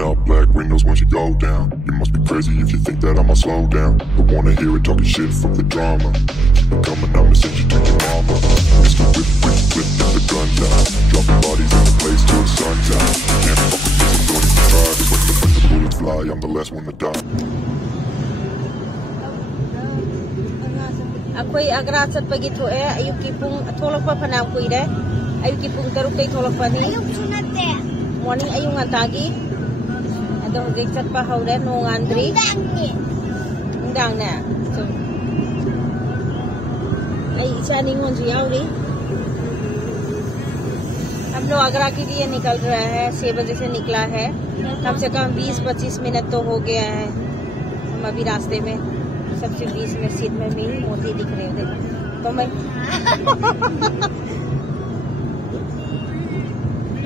Rolling up black windows when she go down. You must be crazy if you think that I'ma slow down. But wanna hear it talking shit from the drama. Keep it coming, I'ma send you to your mama. Mr. Whip, whip, whip, and the guns out. Dropping bodies in the place till the sun's out. Can't fuck with this, I'm going to try. Cause when the bullets fly, I'm the last one to die. Ako'y agra sa pagi to ayuk ki pung tholok pa phanam kui de ayuk ki pung taruk kai tholok pa ni ayuk sunat de morning ayung atagi ado hojik chat pa haure no ngandri dang na so ai icha ning hon ji yauri हम लोग आगरा के लिए निकल रहे हैं 6 बजे से निकला है कम से कम 20-25 मिनट तो हो गया है हम अभी रास्ते में सबसे बीच में सीट में भी मोती दिख रहे थे तो मैं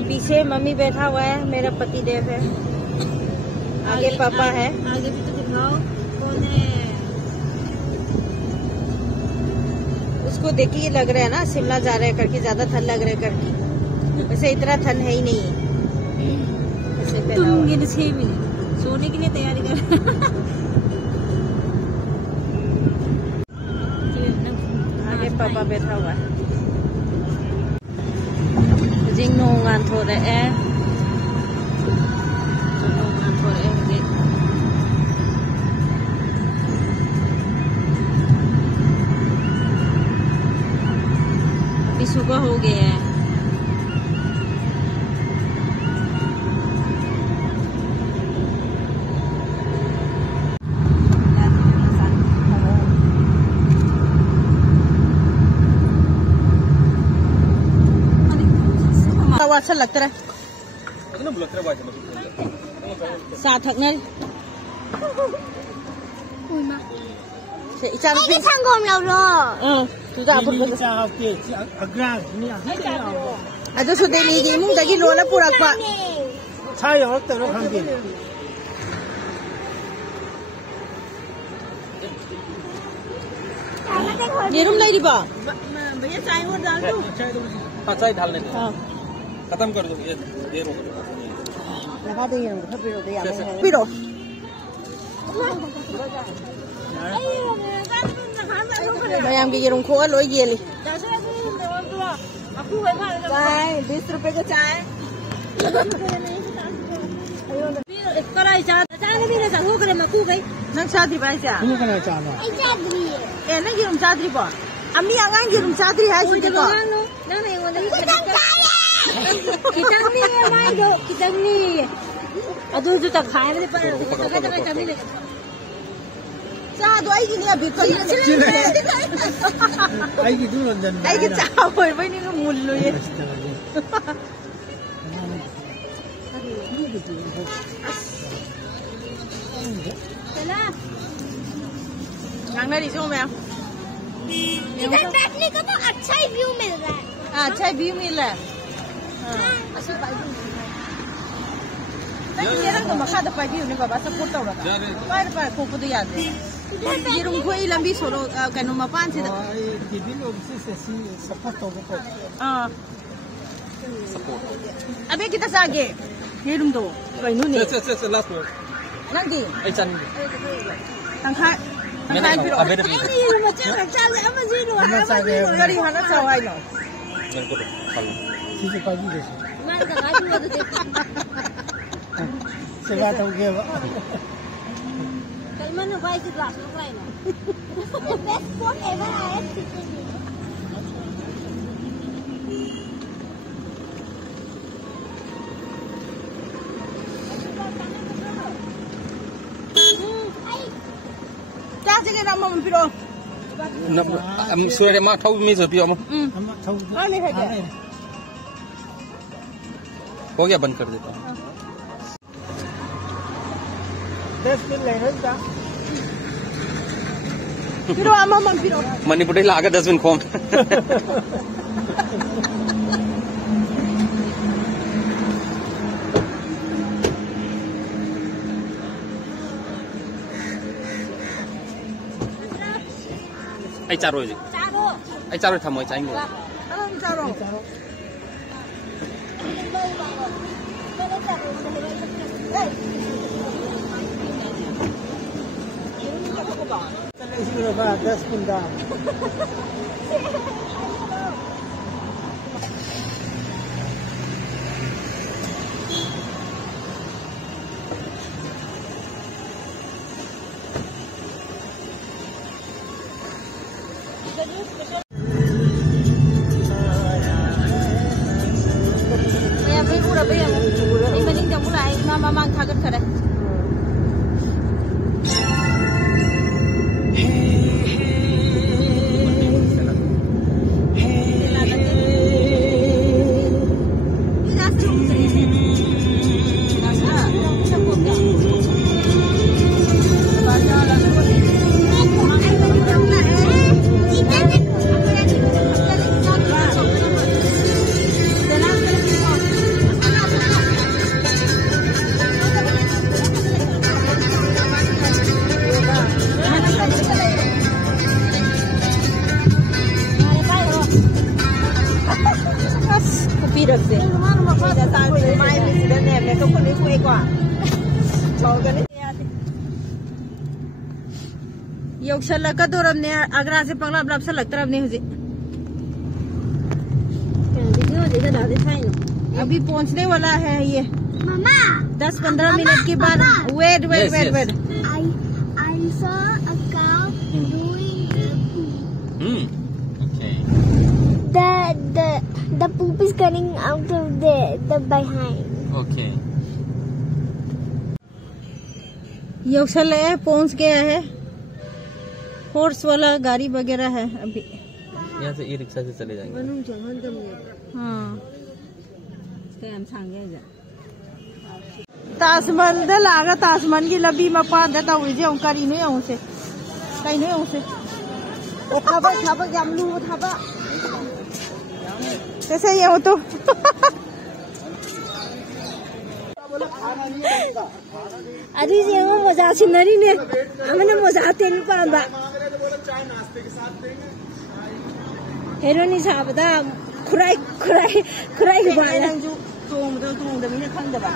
पीछे मम्मी बैठा हुआ है मेरा पति देव है आगे पापा है आगे भी तो दिखाओ कौन है उसको देखिए लग रहा है ना शिमला जा रहे हैं करके ज्यादा ठंड लग रहा है करके वैसे इतना ठंड है ही नहीं तुम 6 मिनट सोने के लिए तैयारी कर पापा बैठा हुआ है जिंग नोंगान थोड़े है नोंगान थोड़े है अभी सुबह हो गया है अच्छा लगता है साथ थकने 이게 상검이라고. 두자 앞으로 보자. 아저씨 내리 이게 뭉다기 로라 뿌락봐. 차 열었다고 한게. 예름 लाइरी बा भैया चाय और डाल दो हाँ चाय डाल लेते हाँ खत्म कर दो ये देर हो गई लगा दे ये름 더 필요도 야 필요 मयाम की ये름 खोआ लोई गेली चाय 20 रुपए का चाय कराई चाय चाय भी ना संगो करे मकू गई नंग शादी बाई चाय तुम कना चाय आई चादरी ए ना ये름 चादरी बा अम्मी आंगांग ये름 चादरी है सिदे को ना नहीं वो नहीं कितनी है माय दो कितनी अदु जो तक खाए में पर तक चाबी ले चा दो आई की नहीं अभी तो आई की दूर अंदर आई की चा होय भाई नहीं मुल्लो ये चला गांगना रिसो में इधर बैठने का तो अच्छा ही व्यू मिल रहा है अच्छा व्यू मिल रहा है अच्छा पाइप नहीं ये रंग मखा द पाइप ने बाबा सपोर्ट तौरा पाइप पाइप को तो याद है ये रूम कोई लंबी सोलो कनो मपान से टीवी लोग से सपोर्ट तौरा हां अबे कितना सागे ये रूम दो कोई नु नहीं से लास्ट वर्ड नंगी आई चान तंखा तंखा फिर अबे ये रूम अच्छा चल अब जी नो है गड़ी हना चावाई नो मेरे को तो किसी पाजी जैसे मैं तो गाड़ी वो तो से बात हो गया कल मैंने भाई से क्लास में पढ़ाई ना best spot ever I have क्या जगह नाम हम पिरो हम सोरे मा थाउ में से पियो हम थाउ नहीं है क्या हो गया बंद कर देता हूँ 10 मिनट लगेगा पिरो आमा मन पिरो मणिपुर लागा 10 मिनट कौन आई चारो जी आई चारो था मैं चाहेंगे चारो चारो 10 Mamang thagat khare योगशलका दोरमने आगरा से पंगला ब्लाब से लगता रबने हुए अभी पहुंचने वाला है ये मामा 10-15 मिनट के बाद wait I saw a cow doing the poop is coming out of the behind. Okay. योगशला पहुंच गया है हॉर्स वाला गाड़ी वगैरह है अभी यहाँ से ई रिक्शा से चले जाएंगे हाँ ताजमहल दा लागा ताजमहल की लंबी मपान दा तौरिजे करी नो यौं से कई नो यौं से ओ थाबा याम लू थाबा कैसे ये हो तो अरे ये वो मजा छिनरी ने हमने मजा तेन पांबा हेरोनी साबदा खुराई हुआ नंग जो तोंग मिने खंदबा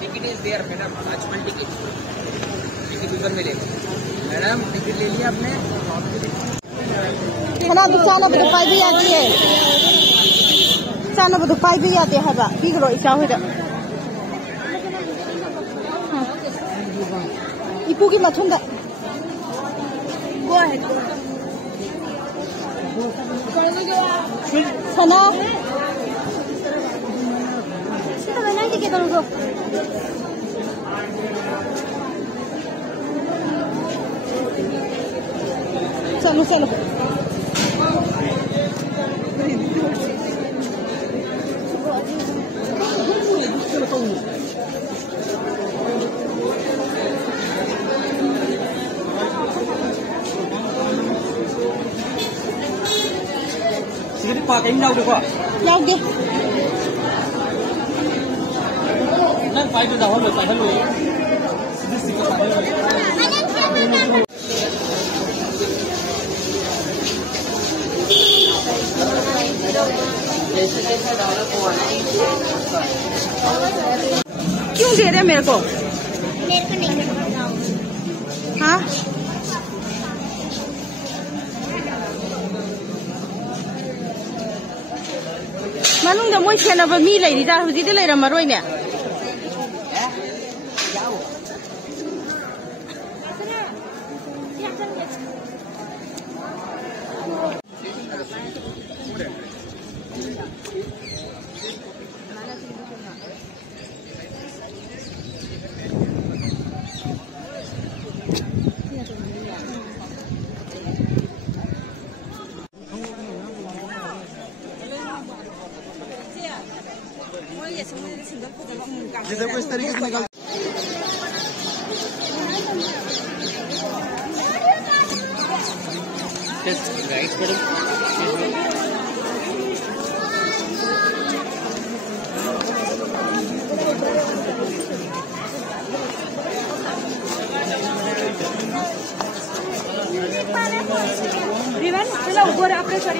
ticket is there madam Lakshman ticket ऊपर मिलेगा मैडम टिकट ले लिया आपने खाना दुकान अब पाई भी आती है चाना अब पाई भी आती है बा बिगरो इसा होदा इपू की मथुंदा गो है खाना के करूँगा चलो चलो सिगरेट पा कहीं जाओगे क्या जाओगेนั่งไปดูดาวเลยไปฮัลโหลสิก็ไปक्यों दे रहे मेरे को नहीं हाँ मनुंग मोई सेनब मी लेरीदा हुजिदे लेरमरोइने देखो इस तरीके से निकाल गाइड करो हाँ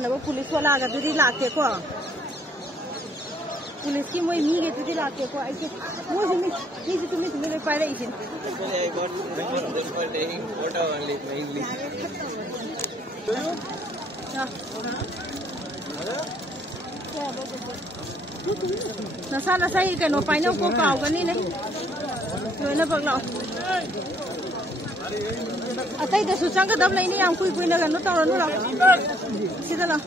ना वो पुलिस वाला आगा दूरी लाते को पुलिस की मोई मी के दूरी लाते को ऐसे वो जिम्मे ये जो तुम्हें तुम्हें पाए रही थी नशा नशा ये क्या नो पाइनो को काउगनी नहीं तो इन्हें पकड़ो अतः इधर सूचना का दब नहीं हम कोई ना करना तो रनु ला सीधा ला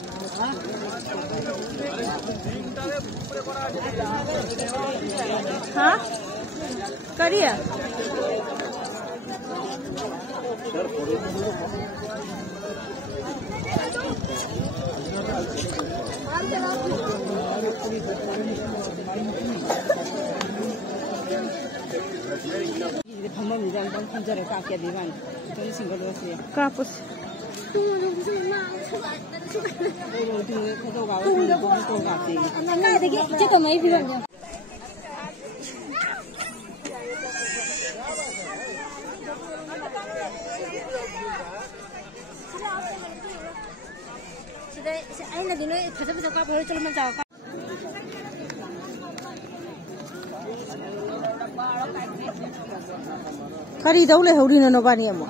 हाँ करिए Kapos. Kari daw le hori na no ba niya mo.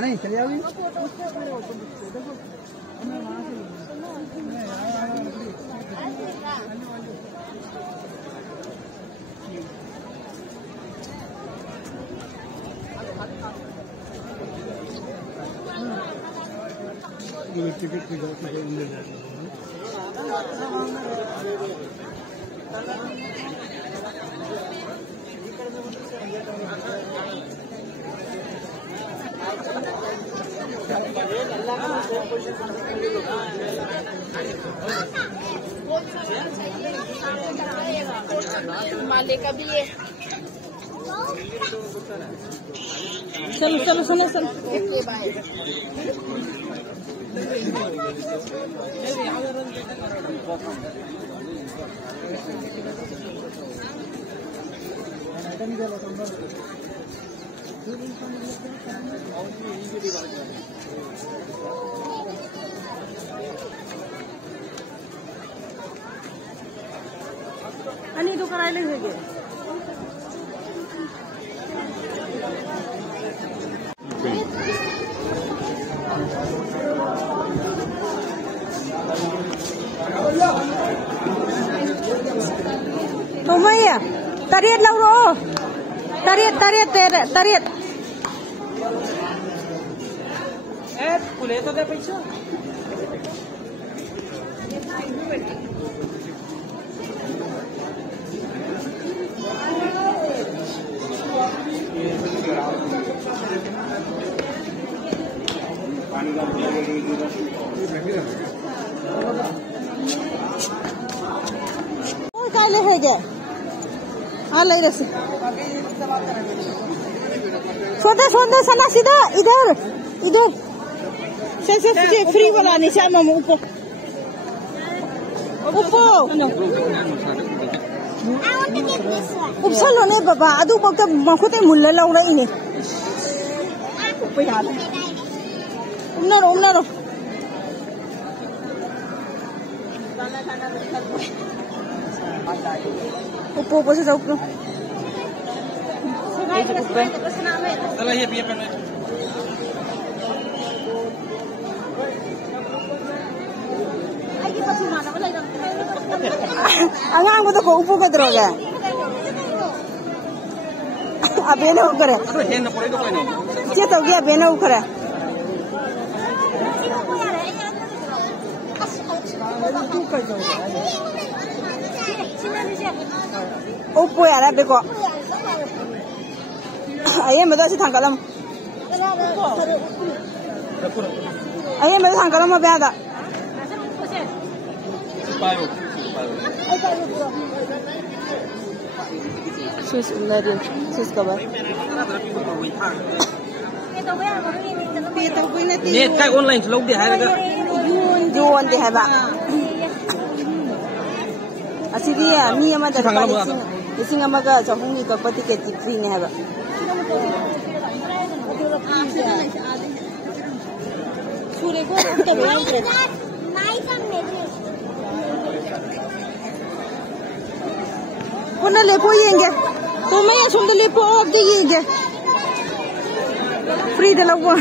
नहीं चले आओगी माले का भी है चलो चलो सुनो चलो अनि तो करायले हेगे तो मैया तरियत लौरो तरियत तरियत तरियत ए पुले तो दे पैसा काले हेगे ले रसी छोटे छोटे सना सीधा इधर इधर से फ्री वाला नहीं से मामू ऊपर उपसल होने बाबा अदु पक्का मखुते मुल्ले लौड़ा इने उम्नारो Upo po sa sauk no. चला ये पिए पहले Ang ko to ko upo ka droga. अबेना उखरे चे तौगे अबेना उखरे ओप्पो यार देखो आये मैं तो ऐसे थंगलम आये मैं तो थंगलम अब यादा sus उन्नरी sus कबर नेट का ऑनलाइन लोग दे है लगा जोन दे है बा असिदी मी अमा दा लिसिंग अमागा चहुंगी का टिकेट फ्री ने है बा सूर्य को उठे बैठे कोना लेपो येंगे तो मैं ये सुंदर लेपो अब दे येंगे फ्री दे लगो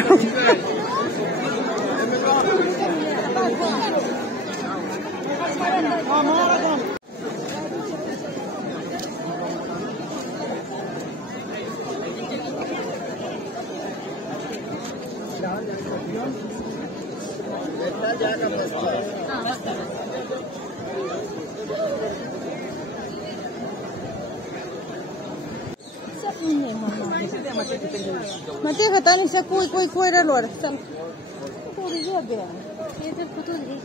मते खता नहीं से कोई रे लोर चल पूरी जो बे ये तो photo they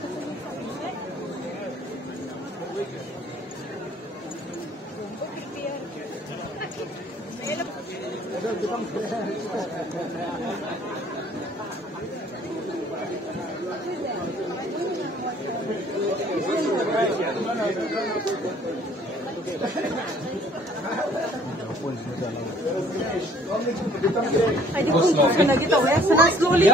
Ay, di kung lagi tau ya, sana slowly.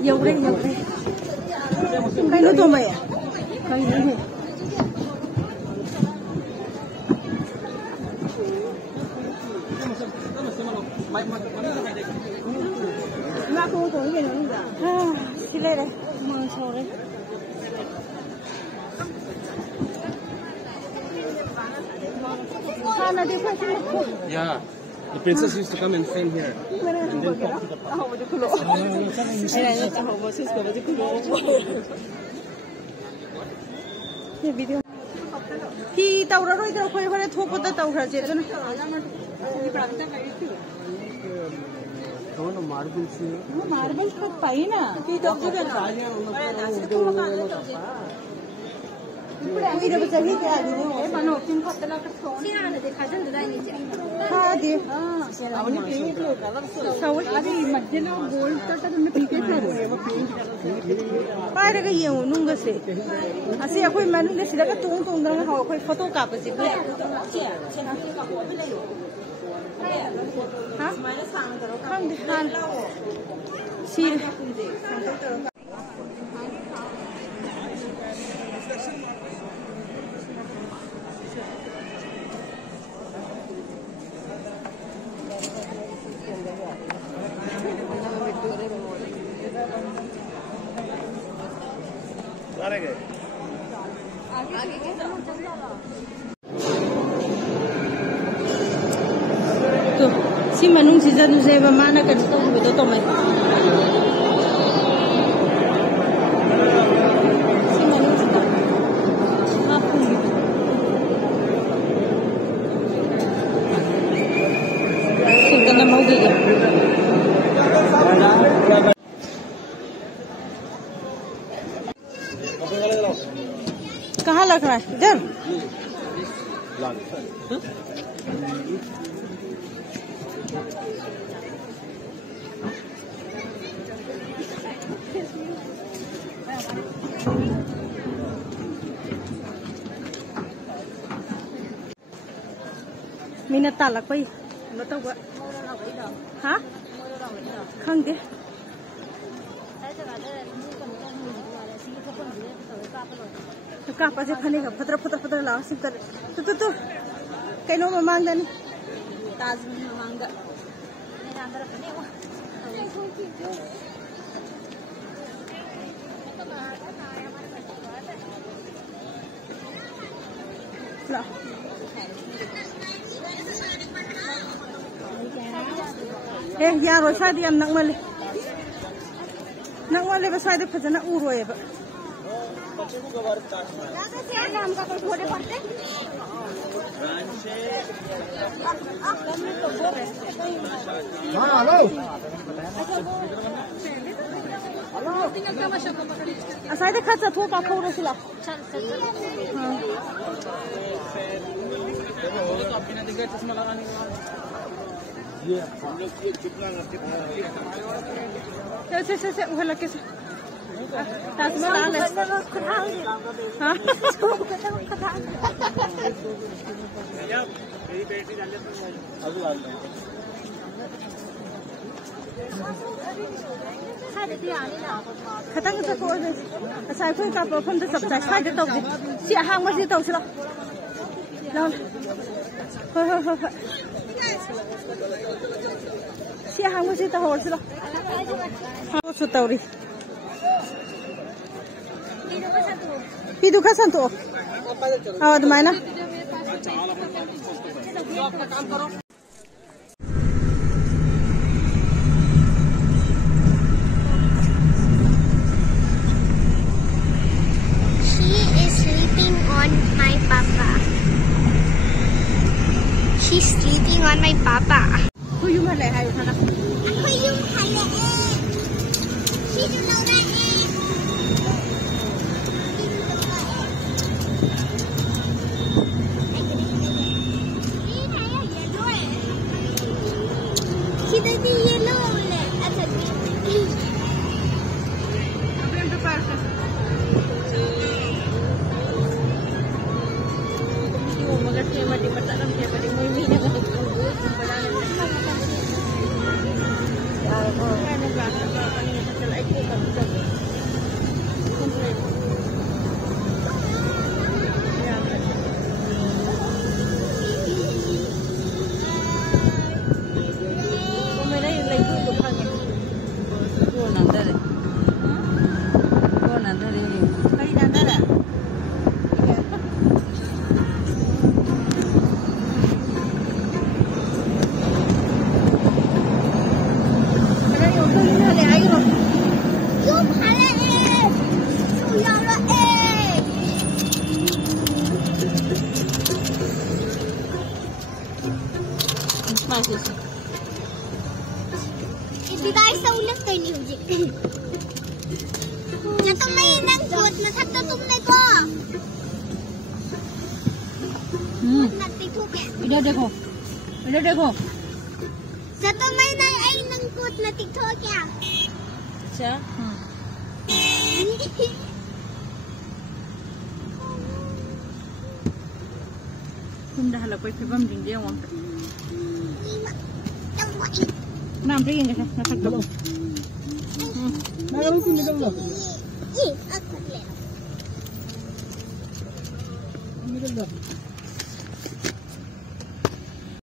Yaudah. Kayak itu mah ya? Kayak ini. Yeah, the princess used to come and stand here and then talk to the video. He taura roi da khoi khore thopo da taura je na दोनों marble से marble तो पाई ना की तो ना ఇప్పుడు ఇది బచగి అది మనం ఒక్కిన కొత్తలా సోనియాన దేఖాజన్ దై నీచే హాది అవని పెయింట్ లో కలర్స్ సౌట్ అది మధ్యలో గోల్డ్ తోట ఉన్న పీకేశారు పారగా యేవు నుంగసే అసి అకోయి మనుంగ సిలక తుంగ్ తుంగ్ దంగ హౌ అకోయి ఫోటో కాపసి కే హా స్మైల్ సాంగ్ కరో ఖండి హాన్ సీర్ तो सी मनुंग सीजन से माना कर तो बेटो तो मैं सी मनुंग सीजन आप सीजन ना मौगी कहाँ लग रहा है इधर Mina talak pa ano to ba? Ha? Khangge. कापा से फने का फतर फतर फतर लाओ सिम कर तो कहीं में मांगदा नहीं ताज में मांगदा मेरा अंदर फने वो ला यार वो शायद हम नक वाले बस शायद फजना उरोए बा शायद खर्चा थोड़ा खौरो सिला से उहला कैसे ताजमहल आले हाँ खतंग से कोई ऐसा कोई का प्रॉब्लम तो सब चाहिए साइड तो भी सी हांग में सी तो चलो लो हो सी हांग में सी तो हो चलो हाँ सुतौरी Pidu ka santo? Awad mana? She is sleeping on my papa. She's sleeping on my papa. Huyum hale hayo kana. Huyum hale She don't know that Ibigay sa ulas kayo ni Ujik. Natumay ng food, nasagtatumay ko. इधर देखो इधर देखो Satumay na ay ng food na TikTok ya. अच्छा तुम dah halak koy fibam ding dia wam nam ring ni na sakto Nagawa ko nilaw na. Ako le. Nilaw na.